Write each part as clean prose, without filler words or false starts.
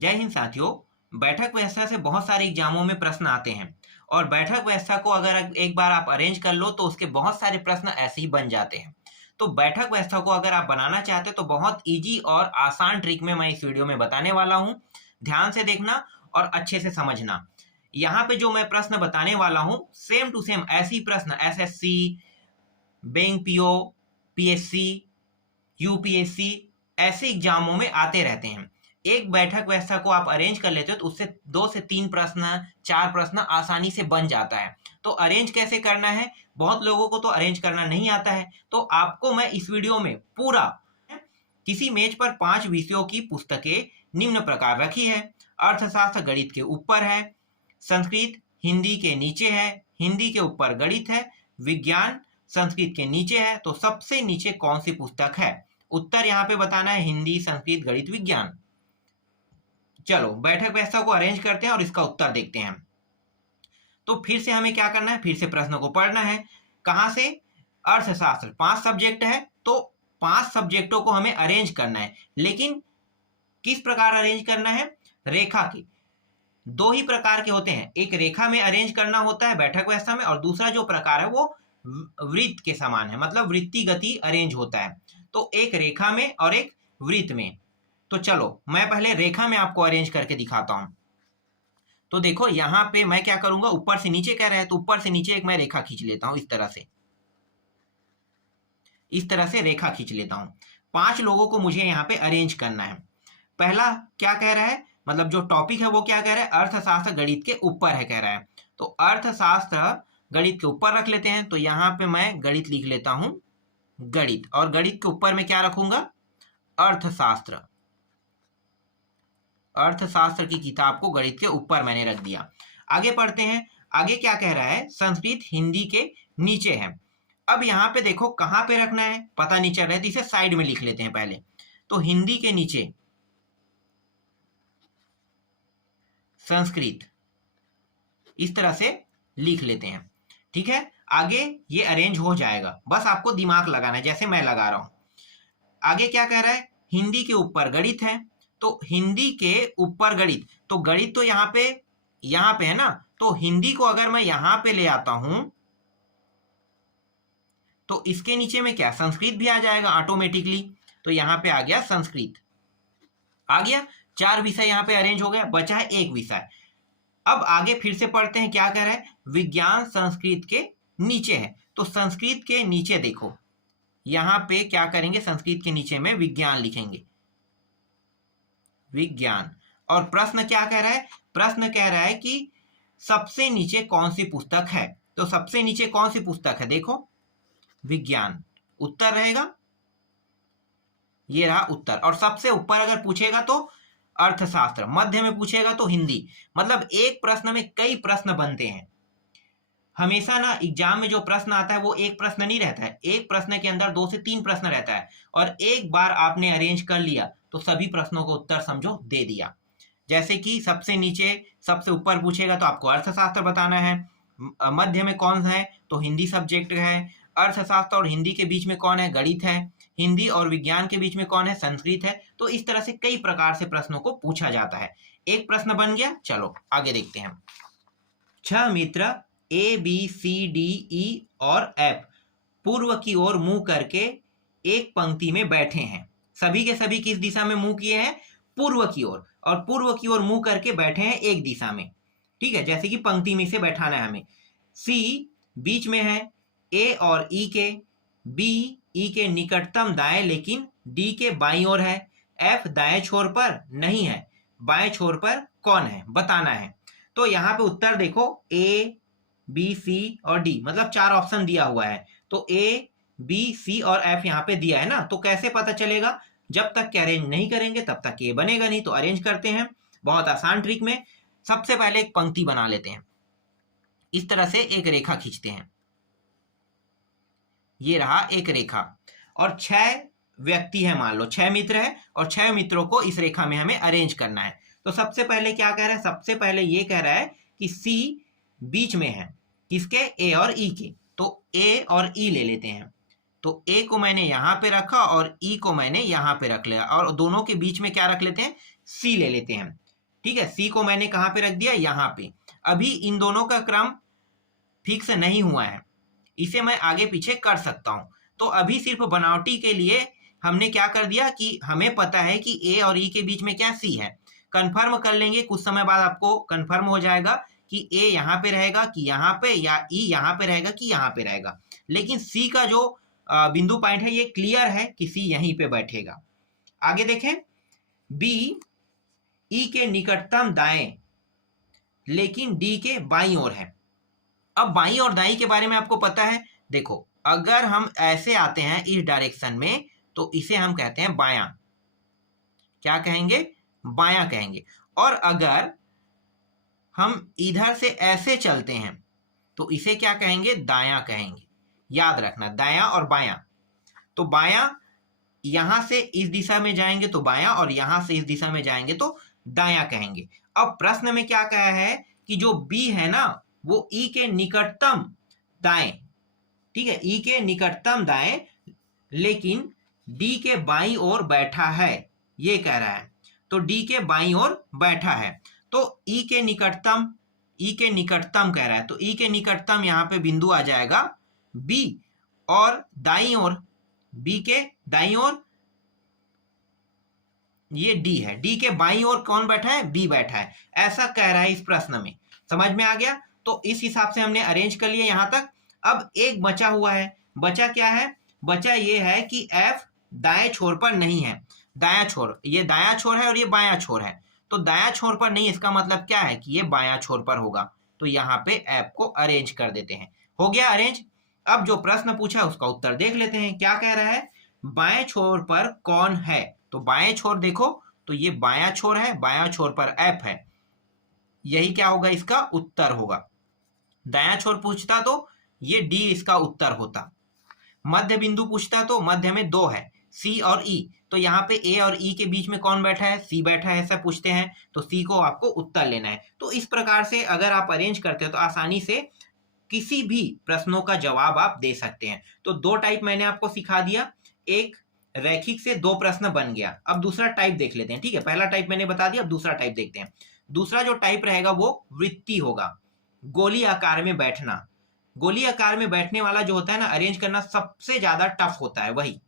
जय हिंद साथियों। बैठक व्यवस्था से बहुत सारे एग्जामों में प्रश्न आते हैं और बैठक व्यवस्था को अगर एक बार आप अरेंज कर लो तो उसके बहुत सारे प्रश्न ऐसे ही बन जाते हैं। तो बैठक व्यवस्था को अगर आप बनाना चाहते हो तो बहुत इजी और आसान ट्रिक में मैं इस वीडियो में बताने वाला हूँ। ध्यान से देखना और अच्छे से समझना। यहाँ पे जो मैं प्रश्न बताने वाला हूँ सेम टू सेम ऐसे ही प्रश्न SSC, bank PO, PSC, UPSC ऐसे एग्जामों में आते रहते हैं। एक बैठक व्यवस्था को आप अरेंज कर लेते हो तो उससे 2 से 3 प्रश्न, 4 प्रश्न आसानी से बन जाता है। तो अरेंज कैसे करना है, बहुत लोगों को तो अरेंज करना नहीं आता है। तो आपको मैं इस वीडियो में पूरा किसी मेज पर 5 विषयों की पुस्तकें निम्न प्रकार रखी है। अर्थशास्त्र गणित के ऊपर है, संस्कृत हिंदी के नीचे है, हिंदी के ऊपर गणित है, विज्ञान संस्कृत के नीचे है। तो सबसे नीचे कौन सी पुस्तक है? उत्तर यहाँ पे बताना है हिंदी, संस्कृत, गणित, विज्ञान। चलो बैठक व्यवस्था को अरेंज करते हैं और इसका उत्तर देखते हैं। तो फिर से हमें क्या करना है, फिर से प्रश्न को पढ़ना है। कहां से? अर्थशास्त्र 5 सब्जेक्ट है तो 5 सब्जेक्टों को हमें अरेंज करना है। लेकिन किस प्रकार अरेंज करना है? रेखा के 2 ही प्रकार के होते हैं। एक रेखा में अरेंज करना होता है बैठक व्यवस्था में, और दूसरा जो प्रकार है वो वृत्त के समान है, मतलब वृत्तीय गति अरेंज होता है। तो एक रेखा में और एक वृत्त में। तो चलो मैं पहले रेखा में आपको अरेंज करके दिखाता हूं। तो देखो यहां पे मैं क्या करूंगा, ऊपर से नीचे कह रहे हैं तो ऊपर से नीचे एक मैं रेखा खींच लेता हूं। इस तरह से रेखा खींच लेता हूं। 5 लोगों को मुझे यहाँ पे अरेंज करना है। पहला क्या कह रहा है, मतलब जो टॉपिक है वो क्या कह रहा है, अर्थशास्त्र गणित के ऊपर है कह रहा है। तो अर्थशास्त्र गणित के ऊपर रख लेते हैं। तो यहाँ पे मैं गणित लिख लेता हूं, गणित, और गणित के ऊपर में क्या रखूंगा, अर्थशास्त्र। अर्थशास्त्र की किताब को गणित के ऊपर मैंने रख दिया। आगे पढ़ते हैं। आगे क्या कह रहा है, संस्कृत हिंदी के नीचे है। अब यहाँ पे देखो कहाँ पे रखना है पता नहीं चल रहा है, तो इसे साइड में लिख लेते हैं पहले। तो हिंदी के नीचे संस्कृत, इस तरह से लिख लेते हैं। ठीक है, आगे ये अरेंज हो जाएगा, बस आपको दिमाग लगाना है जैसे मैं लगा रहा हूं। आगे क्या कह रहा है, हिंदी के ऊपर गणित है। तो हिंदी के ऊपर गणित, तो गणित तो यहाँ पे है ना। तो हिंदी को अगर मैं यहां पे ले आता हूं तो इसके नीचे में क्या, संस्कृत भी आ जाएगा ऑटोमेटिकली। तो यहाँ पे आ गया संस्कृत, आ गया। 4 विषय यहाँ पे अरेंज हो गया, बचा है एक विषय। अब आगे फिर से पढ़ते हैं, क्या कह रहा है, विज्ञान संस्कृत के नीचे है। तो संस्कृत के नीचे देखो यहाँ पे क्या करेंगे, संस्कृत के नीचे में विज्ञान लिखेंगे, विज्ञान। और प्रश्न क्या कह रहा है, प्रश्न कह रहा है कि सबसे नीचे कौन सी पुस्तक है। तो सबसे नीचे कौन सी पुस्तक है, देखो विज्ञान, उत्तर रहेगा, ये रहा उत्तर। और सबसे ऊपर अगर पूछेगा तो अर्थशास्त्र, मध्य में पूछेगा तो हिंदी। मतलब एक प्रश्न में कई प्रश्न बनते हैं। हमेशा ना एग्जाम में जो प्रश्न आता है वो एक प्रश्न नहीं रहता है, एक प्रश्न के अंदर 2 से 3 प्रश्न रहता है। और एक बार आपने अरेंज कर लिया तो सभी प्रश्नों को उत्तर समझो दे दिया। जैसे कि सबसे नीचे सबसे ऊपर पूछेगा तो आपको अर्थशास्त्र बताना है, मध्य में कौन है तो हिंदी सब्जेक्ट है, अर्थशास्त्र और हिंदी के बीच में कौन है, गणित है, हिंदी और विज्ञान के बीच में कौन है, संस्कृत है। तो इस तरह से कई प्रकार से प्रश्नों को पूछा जाता है। एक प्रश्न बन गया, चलो आगे देखते हैं। 6 मित्र A B C D E और एफ पूर्व की ओर मुंह करके एक पंक्ति में बैठे हैं। सभी के सभी किस दिशा में मुंह किए हैं, पूर्व की ओर, और पूर्व की ओर मुंह करके बैठे हैं एक दिशा में। ठीक है, जैसे कि पंक्ति में से बैठाना है हमें। सी बीच में है ए और ई के, बी ई के निकटतम दाएं लेकिन डी के बाईं ओर है, एफ दाएं छोर पर नहीं है, बाएं छोर पर कौन है बताना है। तो यहाँ पे उत्तर देखो, ए बी सी और डी, मतलब 4 ऑप्शन दिया हुआ है। तो ए बी सी और एफ यहाँ पे दिया है ना। तो कैसे पता चलेगा, जब तक कि अरेंज नहीं करेंगे तब तक ये बनेगा नहीं। तो अरेंज करते हैं बहुत आसान ट्रिक में। सबसे पहले एक पंक्ति बना लेते हैं, इस तरह से एक रेखा खींचते हैं, ये रहा एक रेखा। और 6 व्यक्ति है, मान लो 6 मित्र है, और 6 मित्रों को इस रेखा में हमें अरेंज करना है। तो सबसे पहले क्या कह रहा है, सबसे पहले ये कह रहा है कि सी बीच में है, किसके, ए और ई के। तो ए और ई ले लेते हैं। तो ए को मैंने यहां पे रखा और ई को मैंने यहां पे रख लिया, और दोनों के बीच में क्या रख लेते हैं, सी ले लेते हैं। ठीक है, सी को मैंने कहाँ पे रख दिया, यहाँ पे। अभी इन दोनों का क्रम फिक्स नहीं हुआ है, इसे मैं आगे पीछे कर सकता हूं। तो अभी सिर्फ बनावटी के लिए हमने क्या कर दिया कि हमें पता है कि ए और ई के बीच में क्या सी है। कंफर्म कर लेंगे, कुछ समय बाद आपको कंफर्म हो जाएगा कि ए यहाँ पे रहेगा कि यहाँ पे, या ई यहाँ पे रहेगा कि यहाँ पे रहेगा। लेकिन सी का जो बिंदु पॉइंट है ये क्लियर है कि सी यहीं पे बैठेगा। आगे देखें, बी ई के निकटतम दाएं लेकिन डी के बाईं ओर है। अब बाईं और दाईं के बारे में आपको पता है। देखो, अगर हम ऐसे आते हैं इस डायरेक्शन में तो इसे हम कहते हैं बायां। क्या कहेंगे, बायां कहेंगे। और अगर हम इधर से ऐसे चलते हैं तो इसे क्या कहेंगे, दायां कहेंगे। याद रखना, दायां और बायां। तो बायां, यहां से इस दिशा में जाएंगे तो बायां, और यहां से इस दिशा में जाएंगे तो दायां कहेंगे। अब प्रश्न में क्या कहा है कि जो बी है ना वो ई के निकटतम दाएं, ठीक है, ई के निकटतम दाएं लेकिन डी के बाईं ओर बैठा है, ये कह रहा है। तो डी के बाईं ओर बैठा है, तो ई के निकटतम, ई के निकटतम कह रहा है, तो ई के निकटतम यहाँ पे बिंदु आ जाएगा बी, और दाईं ओर, बी के दाईं ओर ये डी है, डी के बाईं ओर कौन बैठा है, बी बैठा है। ऐसा कह रहा है इस प्रश्न में। समझ में आ गया। तो इस हिसाब से हमने अरेंज कर लिया यहां तक। अब एक बचा हुआ है, बचा क्या है, बचा ये है कि एफ दाएं छोर पर नहीं है। दायां छोर, ये दायां छोर है और ये बायां छोर है। तो दायां छोर पर नहीं, इसका मतलब क्या है कि ये बायां छोर पर होगा। तो यहाँ पे एफ को अरेंज कर देते हैं। हो गया अरेंज। अब जो प्रश्न पूछा उसका उत्तर देख लेते हैं। क्या कह रहा है, बाएं छोर पर कौन है। तो बाएं छोर देखो तो ये बायां छोर है, बायां छोर पर एफ है, यही क्या होगा, इसका उत्तर होगा। दायां छोर पूछता तो ये डी इसका उत्तर होता। मध्य बिंदु पूछता तो मध्य में दो है, सी और ई। तो यहाँ पे ए और ई के बीच में कौन बैठा है, सी बैठा है, ऐसा पूछते हैं। तो सी को आपको उत्तर लेना है। तो इस प्रकार से अगर आप अरेंज करते हो तो आसानी से किसी भी प्रश्नों का जवाब आप दे सकते हैं। तो दो टाइप मैंने आपको सिखा दिया। एक रैखिक से दो प्रश्न बन गया। अब दूसरा टाइप देख लेते हैं। ठीक है, पहला टाइप मैंने बता दिया, अब दूसरा टाइप देखते हैं। दूसरा जो टाइप रहेगा वो वृत्ति होगा, गोली आकार में बैठना। गोली आकार में बैठने वाला जो होता है ना, अरेंज करना सबसे ज्यादा टफ होता है वही।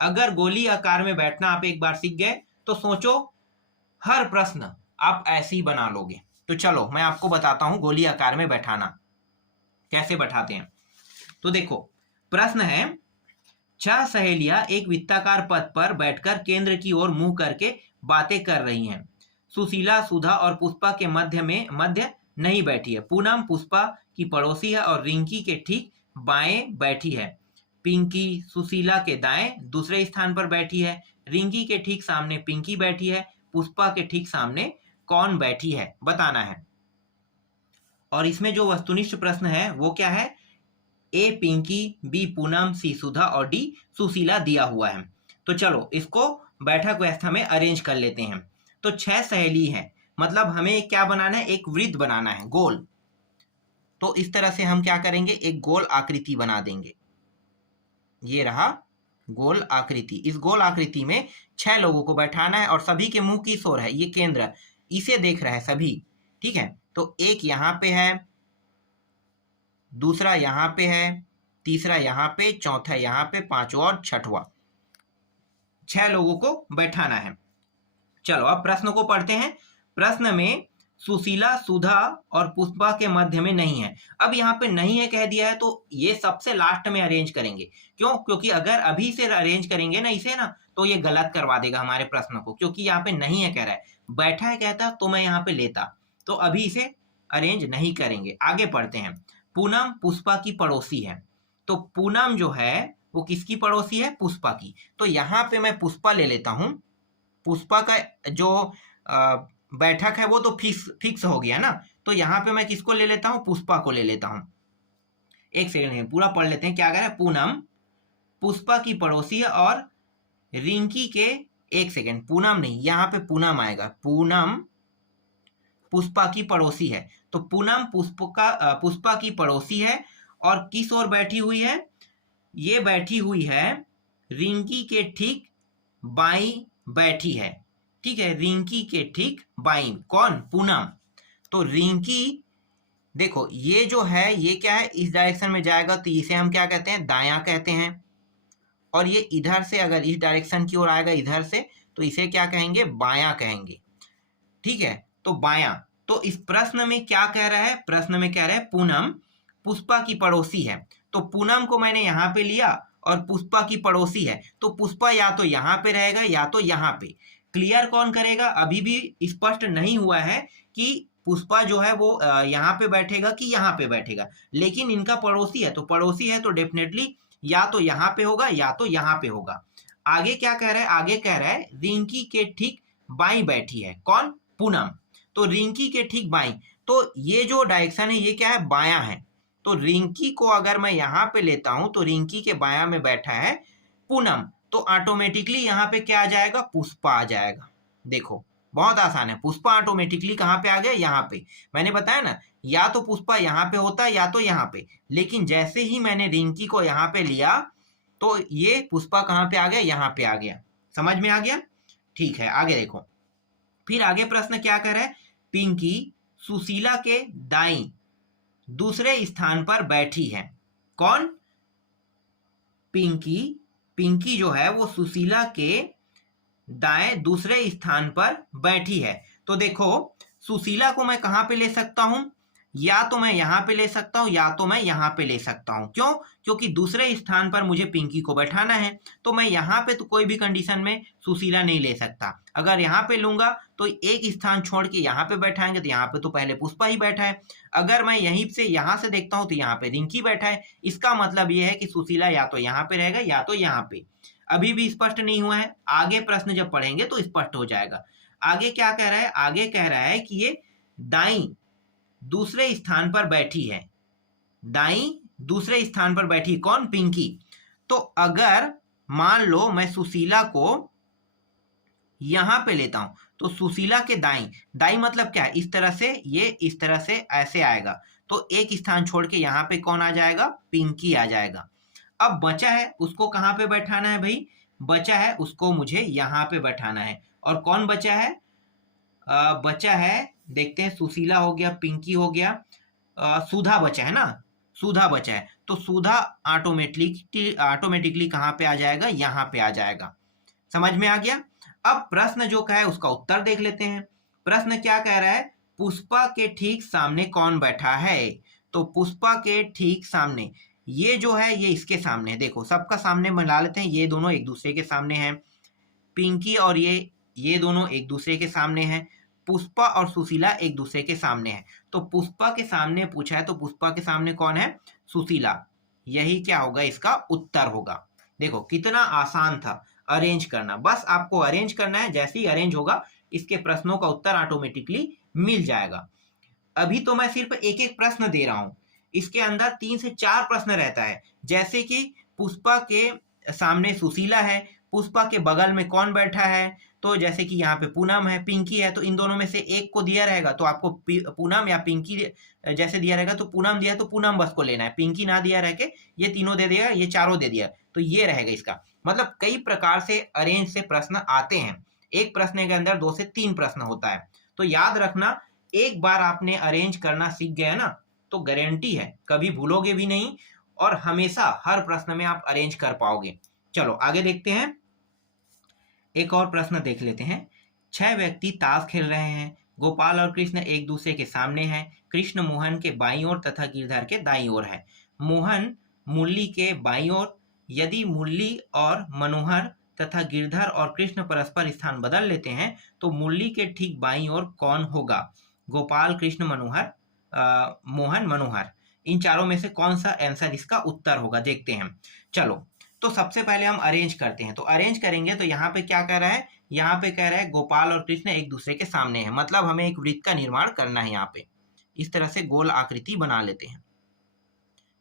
अगर गोली आकार में बैठना आप एक बार सीख गए तो सोचो हर प्रश्न आप ऐसे ही बना लोगे। तो चलो मैं आपको बताता हूं गोली आकार में बैठाना कैसे बैठाते हैं। तो देखो, प्रश्न है, 6 सहेलियां एक वृत्ताकार पथ पर बैठकर केंद्र की ओर मुंह करके बातें कर रही हैं। सुशीला, सुधा और पुष्पा के मध्य नहीं बैठी है। पूनम पुष्पा की पड़ोसी है और रिंकी के ठीक बाएं बैठी है। पिंकी सुशीला के दाएं दूसरे स्थान पर बैठी है। रिंकी के ठीक सामने पिंकी बैठी है। पुष्पा के ठीक सामने कौन बैठी है, बताना है। और इसमें जो वस्तुनिष्ठ प्रश्न है वो क्या है, ए पिंकी, बी पूनम, सी सुधा और डी सुशीला दिया हुआ है। तो चलो इसको बैठक व्यवस्था में अरेंज कर लेते हैं। तो 6 सहेली हैं, मतलब हमें क्या बनाना है, एक वृत्त बनाना है, गोल। तो इस तरह से हम क्या करेंगे, एक गोल आकृति बना देंगे। ये रहा गोल आकृति। इस गोल आकृति में 6 लोगों को बैठाना है और सभी के मुंह किस ओर है, ये केंद्र, इसे देख रहे हैं सभी। ठीक है, तो एक यहाँ पे है, दूसरा यहाँ पे है, तीसरा यहाँ पे, चौथा यहाँ पे, पांचवा और छठवा। 6 लोगों को बैठाना है। चलो अब प्रश्न को पढ़ते हैं। प्रश्न में सुशीला, सुधा और पुष्पा के मध्य में नहीं है। अब यहाँ पे नहीं है कह दिया है तो ये सबसे लास्ट में अरेंज करेंगे। क्यों, क्योंकि अगर अभी से अरेंज करेंगे ना इसे ना, तो ये गलत करवा देगा हमारे प्रश्न को, क्योंकि यहाँ पे नहीं है कह रहा है। बैठा है कहता तो मैं यहाँ पे लेता, तो अभी इसे अरेंज नहीं करेंगे। आगे पढ़ते हैं। पूनम पुष्पा की पड़ोसी है। तो पूनम जो है वो किसकी पड़ोसी है, पुष्पा की। तो यहाँ पे मैं पुष्पा ले लेता हूँ। पुष्पा का जो बैठक है वो तो फिक्स हो गया ना, तो यहाँ पे मैं किसको ले लेता हूँ, पुष्पा को ले लेता हूँ। एक सेकंड में पूरा पढ़ लेते हैं। क्या कह रहा है, पूनम पुष्पा की पड़ोसी है और रिंकी के, एक सेकंड, पूनम नहीं, यहाँ पे पूनम आएगा। पूनम पुष्पा की पड़ोसी है। तो पूनम पुष्पा की पड़ोसी है और किस ओर बैठी हुई है, ये बैठी हुई है रिंकी के ठीक बाईं बैठी है। ठीक है, रिंकी के ठीक बाईं कौन? पूनम। तो रिंकी देखो ये जो है ये क्या है, इस डायरेक्शन में जाएगा तो इसे हम क्या कहते हैं? दायां कहते हैं। और ये इधर से अगर इस डायरेक्शन की ओर आएगा इधर से तो इसे क्या कहेंगे? बायां कहेंगे। ठीक है, तो बायां। तो इस प्रश्न में क्या कह रहा है? प्रश्न में कह रहा है पूनम पुष्पा की पड़ोसी है। तो पूनम को मैंने यहाँ पे लिया और पुष्पा की पड़ोसी है, तो पुष्पा या तो यहाँ पे रहेगा या तो यहाँ पे। क्लियर कौन करेगा? अभी भी स्पष्ट नहीं हुआ है कि पुष्पा जो है वो यहाँ पे बैठेगा कि यहाँ पे बैठेगा, लेकिन इनका पड़ोसी है तो पड़ोसी है तो डेफिनेटली या तो यहाँ पे होगा या तो यहाँ पे होगा। आगे क्या कह रहा है? आगे कह रहा है रिंकी के ठीक बाईं बैठी है कौन? पूनम। तो रिंकी के ठीक बाईं, तो ये जो डायरेक्शन है ये क्या है? बायां है। तो रिंकी को अगर मैं यहाँ पे लेता हूं तो रिंकी के बायां में बैठा है पूनम, तो ऑटोमेटिकली यहाँ पे क्या आ जाएगा? पुष्पा आ जाएगा। देखो बहुत आसान है, पुष्पा ऑटोमेटिकली कहाँ पे आ गया? यहाँ पे। मैंने बताया ना, या तो पुष्पा यहाँ पे होता है या तो यहाँ पे, लेकिन जैसे ही मैंने रिंकी को यहाँ पे लिया तो ये पुष्पा कहाँ पे आ गया? यहाँ पे आ गया। समझ में आ गया? ठीक है, आगे देखो। फिर आगे प्रश्न क्या कर रहा है? पिंकी सुशीला के दाईं दूसरे स्थान पर बैठी है कौन? पिंकी। पिंकी जो है वो सुशीला के दाएं दूसरे स्थान पर बैठी है। तो देखो सुशीला को मैं कहां पे ले सकता हूं? या तो मैं यहां पे ले सकता हूं या तो मैं यहां पे ले सकता हूं। क्यों? क्योंकि दूसरे स्थान पर मुझे पिंकी को बैठाना है, तो मैं यहां पे तो कोई भी कंडीशन में सुशीला नहीं ले सकता। अगर यहां पे लूंगा तो एक स्थान छोड़ के यहां पे बैठाएंगे तो यहाँ पे तो पहले पुष्पा ही बैठा है। अगर मैं यहीं से यहां से देखता हूं तो यहाँ पे रिंकी बैठा है। इसका मतलब ये है कि सुशीला या तो यहाँ पे रहेगा या तो यहाँ पे। अभी भी स्पष्ट नहीं हुआ है, आगे प्रश्न जब पढ़ेंगे तो स्पष्ट हो जाएगा। आगे क्या कह रहा है? आगे कह रहा है कि ये दाईं दूसरे स्थान पर बैठी है। दाईं दूसरे स्थान पर बैठी कौन? पिंकी। तो अगर मान लो मैं सुशीला को यहां पे लेता हूं तो सुशीला के दाईं, दाईं मतलब क्या है? इस तरह से, ये इस तरह से ऐसे आएगा, तो एक स्थान छोड़ के यहां पे कौन आ जाएगा? पिंकी आ जाएगा। अब बचा है उसको कहां पे बैठाना है भाई? बचा है उसको मुझे यहां पे बैठाना है। और कौन बचा है? बचा है, देखते हैं, सुशीला हो गया, पिंकी हो गया, सुधा बचा है ना, सुधा बचा है। तो सुधा ऑटोमेटिकली कहां पे आ जाएगा? यहां पे आ जाएगा। समझ में आ गया? अब प्रश्न जो का है उसका उत्तर देख लेते हैं। प्रश्न क्या कह रहा है? पुष्पा के ठीक सामने कौन बैठा है? तो पुष्पा के ठीक सामने ये जो है ये इसके सामने है। देखो सबका सामने मिला लेते हैं, ये दोनों एक दूसरे के सामने हैं। पिंकी और ये दोनों एक दूसरे के सामने हैं। पुष्पा और सुशीला एक दूसरे के सामने हैं। तो पुष्पा के सामने पूछा है तो पुष्पा के सामने कौन है? सुशीला। यही क्या होगा? इसका उत्तर होगा। देखो कितना आसान था अरेंज करना, बस आपको अरेंज करना है। जैसे ही अरेंज होगा इसके प्रश्नों का उत्तर ऑटोमेटिकली मिल जाएगा। अभी तो मैं सिर्फ एक एक प्रश्न दे रहा हूं, इसके अंदर 3 से 4 प्रश्न रहता है। जैसे कि पुष्पा के सामने सुशीला है, पुष्पा के बगल में कौन बैठा है? तो जैसे कि यहाँ पे पूनम है, पिंकी है, तो इन दोनों में से एक को दिया रहेगा तो आपको पूनम या पिंकी जैसे दिया रहेगा तो पूनम दिया तो पूनम बस को लेना है। पिंकी ना दिया रह के ये तीनों दे दिया, ये चारों दे दिया, तो ये रहेगा इसका मतलब। कई प्रकार से अरेंज से प्रश्न आते हैं। एक प्रश्न के अंदर 2 से 3 प्रश्न होता है। तो याद रखना, एक बार आपने अरेंज करना सीख गया ना तो गारंटी है कभी भूलोगे भी नहीं और हमेशा हर प्रश्न में आप अरेंज कर पाओगे। चलो आगे देखते हैं, एक और प्रश्न देख लेते हैं। 6 व्यक्ति ताश खेल रहे हैं। गोपाल और कृष्ण एक दूसरे के सामने हैं। कृष्ण मोहन के बाईं ओर तथा गिरधर के दाईं ओर है। मोहन मुरली के बाईं ओर। यदि मुरली और मनोहर तथा गिरधर और कृष्ण परस्पर स्थान बदल लेते हैं तो मुरली के ठीक बाईं ओर कौन होगा? गोपाल, कृष्ण, मनोहर, मोहन, मनोहर, इन चारों में से कौन सा आंसर इसका उत्तर होगा? देखते हैं। चलो तो सबसे पहले हम अरेंज करते हैं। तो अरेंज करेंगे तो यहाँ पे क्या कह रहा है? यहाँ पे कह रहा है गोपाल और कृष्ण एक दूसरे के सामने हैं, मतलब हमें एक वृत्त का निर्माण करना है। यहाँ पे इस तरह से गोल आकृति बना लेते हैं।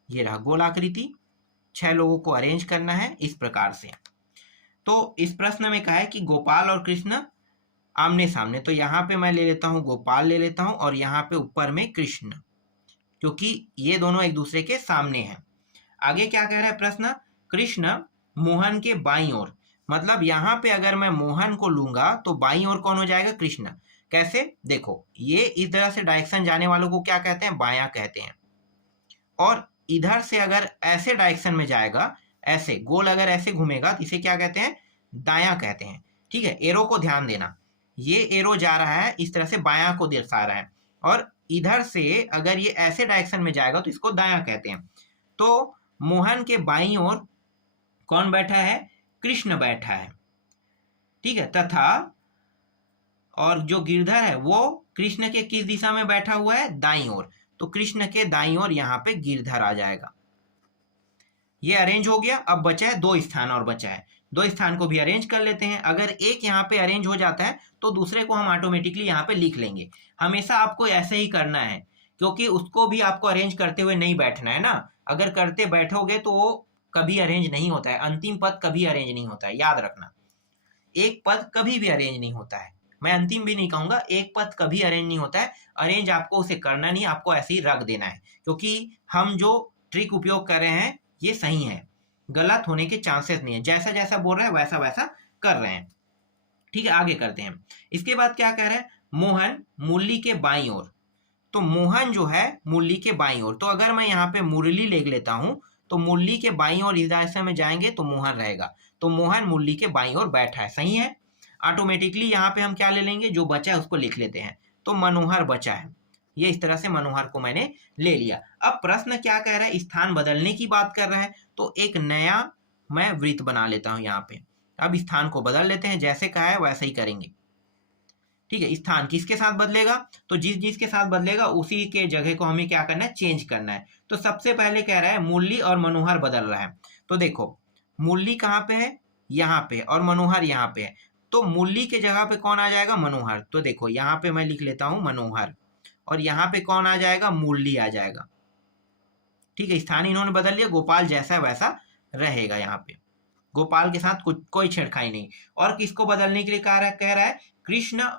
ये रहा गोल आकृति। 6 लोगों को अरेंज करना है इस प्रकार से। तो इस प्रश्न में कहा है कि गोपाल और कृष्ण आमने सामने, तो यहाँ पे मैं ले लेता हूँ गोपाल ले लेता हूँ और यहाँ पे ऊपर में कृष्ण, क्योंकि ये दोनों एक दूसरे के सामने हैं। आगे क्या कह रहा है प्रश्न? कृष्ण मोहन के बाईं ओर। मतलब यहाँ पे अगर मैं मोहन को लूंगा तो बाईं ओर कौन हो जाएगा? कृष्ण। कैसे? देखो, ये इस तरह से डायरेक्शन जाने वालों को क्या कहते हैं? बायां कहते हैं। और इधर से अगर ऐसे डायरेक्शन में जाएगा, ऐसे गोल अगर ऐसे घूमेगा तो इसे क्या कहते हैं? दायां कहते हैं। ठीक है, एरो को ध्यान देना, ये एरो जा रहा है इस तरह से बायां को दर्शा रहा है, और इधर से अगर ये ऐसे डायरेक्शन में जाएगा तो इसको दायां कहते हैं। तो मोहन के बाईं ओर कौन बैठा है? कृष्ण बैठा है। ठीक है, तथा और जो गिरधर है वो कृष्ण के किस दिशा में बैठा हुआ है? दाईं ओर। तो कृष्ण के दाईं ओर यहाँ पे गिरधर आ जाएगा। ये अरेंज हो गया। अब बचा है 2 स्थान और बचा है, 2 स्थान को भी अरेंज कर लेते हैं। अगर एक यहाँ पे अरेंज हो जाता है तो दूसरे को हम ऑटोमेटिकली यहाँ पे लिख लेंगे। हमेशा आपको ऐसे ही करना है, क्योंकि उसको भी आपको अरेंज करते हुए नहीं बैठना है ना। अगर करते बैठोगे तो वो कभी अरेंज नहीं होता है, अंतिम पद कभी अरेंज नहीं होता है, याद रखना। एक पद कभी भी अरेंज नहीं होता है, मैं अंतिम भी नहीं कहूंगा, एक पद कभी अरेंज नहीं होता है। अरेंज आपको उसे करना नहीं, आपको ऐसे ही रख देना है, क्योंकि हम जो ट्रिक उपयोग कर रहे हैं ये सही है, गलत होने के चांसेस नहीं है। जैसा जैसा बोल रहे हैं वैसा वैसा कर रहे हैं। ठीक है, आगे करते हैं। इसके बाद क्या कह रहे हैं? मोहन मुरली के बाईं ओर। तो मोहन जो है मुरली के बाईं ओर, तो अगर मैं यहाँ पे मुरली ले लेता हूं तो मुरली के बाईं ओर इस दिशा में जाएंगे तो मोहन रहेगा। तो मोहन मुरली के बाईं ओर बैठा है, सही है। ऑटोमेटिकली यहाँ पे हम क्या ले लेंगे? जो बचा है उसको लिख लेते हैं। तो मनोहर बचा है, ये इस तरह से मनोहर को मैंने ले लिया। अब प्रश्न क्या कह रहा है? स्थान बदलने की बात कर रहा है, तो एक नया मैं वृत्त बना लेता हूं यहाँ पे। अब स्थान को बदल लेते हैं, जैसे कहा है वैसे ही करेंगे। ठीक है, स्थान किसके साथ बदलेगा? तो जिस जिसके साथ बदलेगा उसी के जगह को हमें क्या करना है? चेंज करना है। तो सबसे पहले कह रहा है मुरली और मनोहर बदल रहा है। तो देखो, मुरली कहाँ पे है? यहाँ पे, और मनोहर यहाँ पे है। तो मुरली के जगह पे कौन आ जाएगा? मनोहर। तो देखो यहाँ पे मैं लिख लेता हूँ मनोहर, और यहाँ पे कौन आ जाएगा? मुरली आ जाएगा। ठीक है, स्थान इन्होंने बदल लिया, गोपाल जैसा वैसा रहेगा। यहाँ पे गोपाल के साथ कुछ कोई छेड़खानी नहीं। और किसको बदलने के लिए कह रहा है? कृष्ण,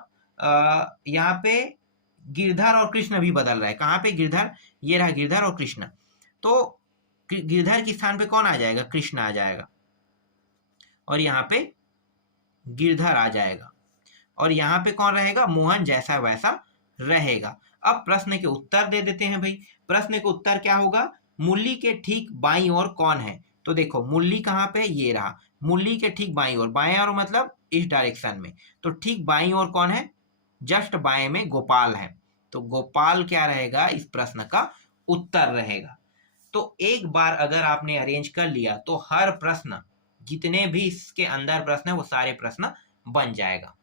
यहाँ पे गिरधर और कृष्ण भी बदल रहा है। कहाँ पे? गिरधर, ये रहा गिरधर और कृष्ण। तो गिरधर के स्थान पे कौन आ जाएगा? कृष्ण आ जाएगा, और यहाँ पे गिरधर आ जाएगा, और यहाँ पे कौन रहेगा? मोहन जैसा वैसा रहेगा। अब प्रश्न के उत्तर दे देते हैं भाई। प्रश्न के उत्तर क्या होगा? मुरली के ठीक बाईं ओर कौन है? तो देखो मुरली कहाँ पे? ये रहा, मुरली के ठीक बाईं ओर। बाएं ओर मतलब इस डायरेक्शन में। तो ठीक बाईं ओर कौन है? जस्ट बाएं में गोपाल है। तो गोपाल क्या रहेगा? इस प्रश्न का उत्तर रहेगा। तो एक बार अगर आपने अरेंज कर लिया तो हर प्रश्न, जितने भी इसके अंदर प्रश्न है वो सारे प्रश्न बन जाएगा।